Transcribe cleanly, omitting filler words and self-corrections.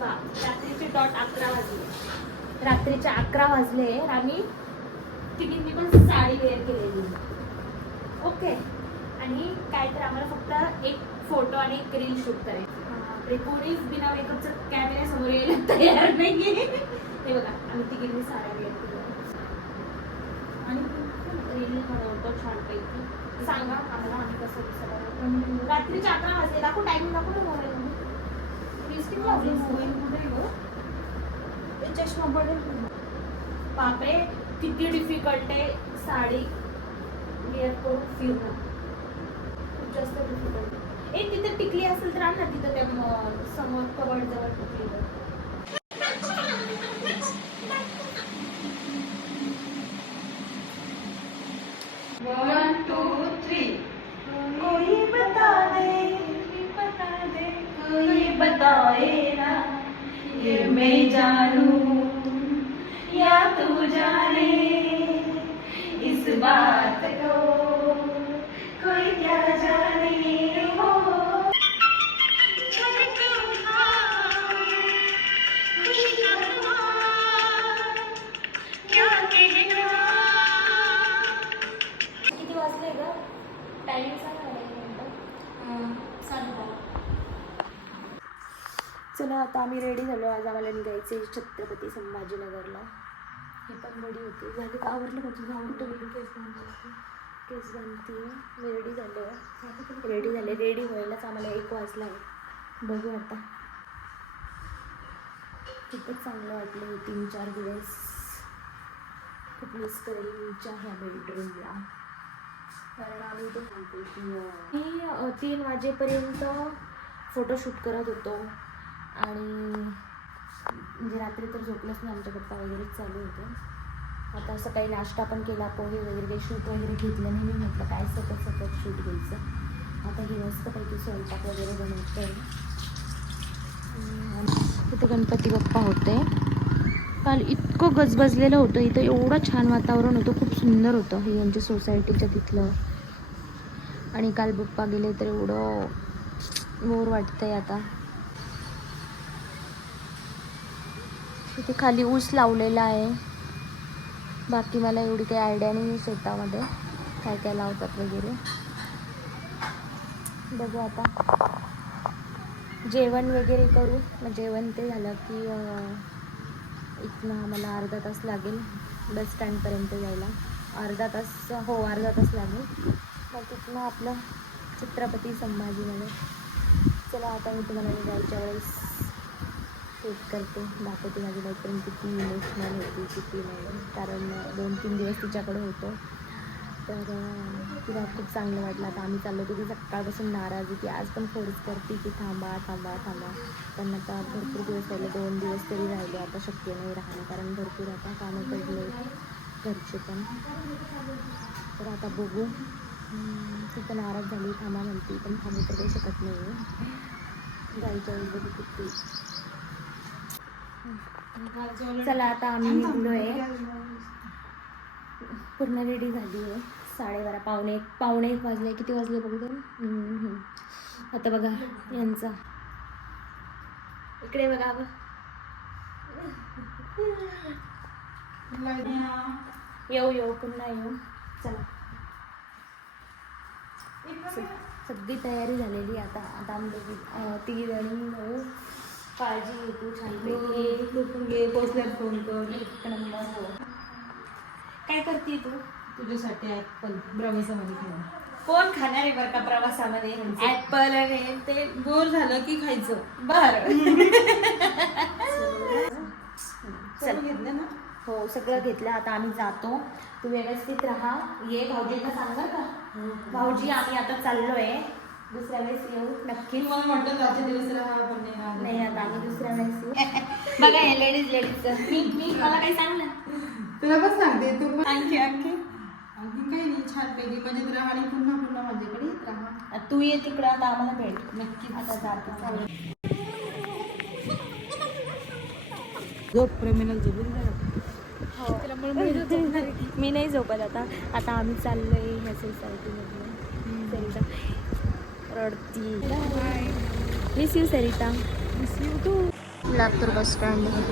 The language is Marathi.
रात्रीचे डॉट 11 वाजले. रात्रीचे 11 वाजले. आम्ही तिघींनी पण साडी वेअर केलेली. ओके. आणि काय तर आम्हाला फक्त एक फोटो आणि एक रील शूट करायची. कोणीच बिना मेकअपचं कॅमेऱ्यासमोर यायला तयार नाही. हे बघा आम्ही तिघींनी साड्या वेअर केल्या आणि रील बनवतो छानपैकी. सांगा आम्हाला आम्ही कसं दिसत. रात्रीचे 11 वाजले. दाखव टाइम, दाखव ना मोबाईलमध्ये. चष्मा पडेल. बापरे किती डिफिकल्ट आहे साडी वेअर करून फिरणं. खूप जास्त डिफिकल्ट. एक तिथे टिकली असेल तर आण ना तिथं त्या समोर कबड जवळ टिकली. 1 2 3. कोई बता दे, कोई बताए ना, ये मैं जानूं या तू जाने इस बात को, कोई क्या जाने हो. किती वाजले ग? टाइमिंग सांग. चला आता आम्ही रेडी झालो. आज आम्हाला निघायचे छत्रपती संभाजीनगरला. हे पण रेडी होते. झाली का? आवरलं का तुझं? आवडतं केस बांधते. मी रेडी झाले. रेडी व्हायलाच आम्हाला 1 वाजला आहे. बघू आता. खूपच चांगलं वाटलं हे 3-4 दिवस. खूप मिस करेल तुमच्या ह्या बेडरूमला. कारण आम्ही ते सांगतो की मी 3 वाजेपर्यंत फोटोशूट करत होतो. आणि म्हणजे रात्री तर झोपलंच नाही. आमच्या गप्पा वगैरेच चालू होते. आता सकाळी नाश्ता पण केला. पोहे वगैरे काही शूट वगैरे घेतलं नाही. मी म्हटलं काय सतत शूट घ्यायचं. आता ही मस्तपैकी स्वयंपाक वगैरे बनवते. तिथे गणपती बाप्पा होते. काल इतकं गजबजलेलं होतं इथं. एवढं छान वातावरण होतं. खूप सुंदर होतं हे यांच्या सोसायटीच्या तिथलं. आणि काल बाप्पा गेले तर एवढं बोर वाटतंय आता. इथे खाली ऊस लावलेला आहे. बाकी मला एवढी काही आयडिया नाही शेतामध्ये काय काय लावतात वगैरे. बघू आता. जेवण वगैरे करू. मग जेवण ते झालं की इथनं आम्हाला अर्धा तास लागेल बस स्टँडपर्यंत जायला. अर्धा तास लागेल. मग तिथनं आपलं छत्रपती संभाजीनगर. चला आता मी तुम्हाला जायच्या वेळेस शूट करते. दाखवते माझी मैत्रीण किती इमोशनल होती किती नाही. कारण 2-3 दिवस तिच्याकडे होतो तर तिला खूप चांगलं वाटलं. आता आम्ही चाललो होतो. ती सकाळपासून नाराज की आज पण फोर्स करते की थांबा. पण आता भरपूर दिवस राहिले. 2 दिवस तरी राहिले. आता शक्य नाही राहणं कारण भरपूर आता कामं पडले घरचे पण. तर आता बघू. ती तर नाराज झाली. थांबा म्हणते पण थांबू तर काही शकत नाही. जायच्या वेळेस बघू किती. चला आता आम्ही निघलो आहे. पूर्ण रेडी झाली आहे. 12:30 पावणे एक वाजले. किती वाजले बघू तर. आता बघा यांचा इकडे बघा. येऊ पुन्हा येऊ. चला सगळी तयारी झालेली. आता आम्ही 3 जणी जाऊ. काळजी घे तू छानपैकी. पोचल्यावर फोन कर. 1 नंबर. हो. काय करते तू? तुझ्यासाठी ॲपल प्रवासामध्ये खाऊ. कोण खाणार आहे बरं का प्रवासामध्ये ॲपल आणि ते. बोर झालं की खायचं. बरं चल घेतलं ना. हो सगळं घेतलं. आता आम्ही जातो. तू व्यवस्थित राहा. ये भाऊजींना सांगा का? भाऊजी आम्ही आता चाललोय. दुसऱ्या वेळेस येऊ नक्की. मला म्हटलं आजचे दिवस राहा पण नाही. आता आम्ही दुसऱ्या वेळेस येऊ. बघा हे लेडीज मी मला काही सांग ना. तुला पण सांगते. तू पण आणखी काही नाही. छानपैकी मजेत राहा आणि पुन्हा माझ्याकडे येत राहा. तू ये तिकडं. आता आम्हाला भेट नक्की. आता जातो. चालेल. झोप प्रेमीला झोपून जा. हो मी नाही झोपत आता आम्ही चाललोय ह्या सोसायटीमध्ये. सरिता रडती. Miss you Sarita. Miss you too. Latur bus stand आहे.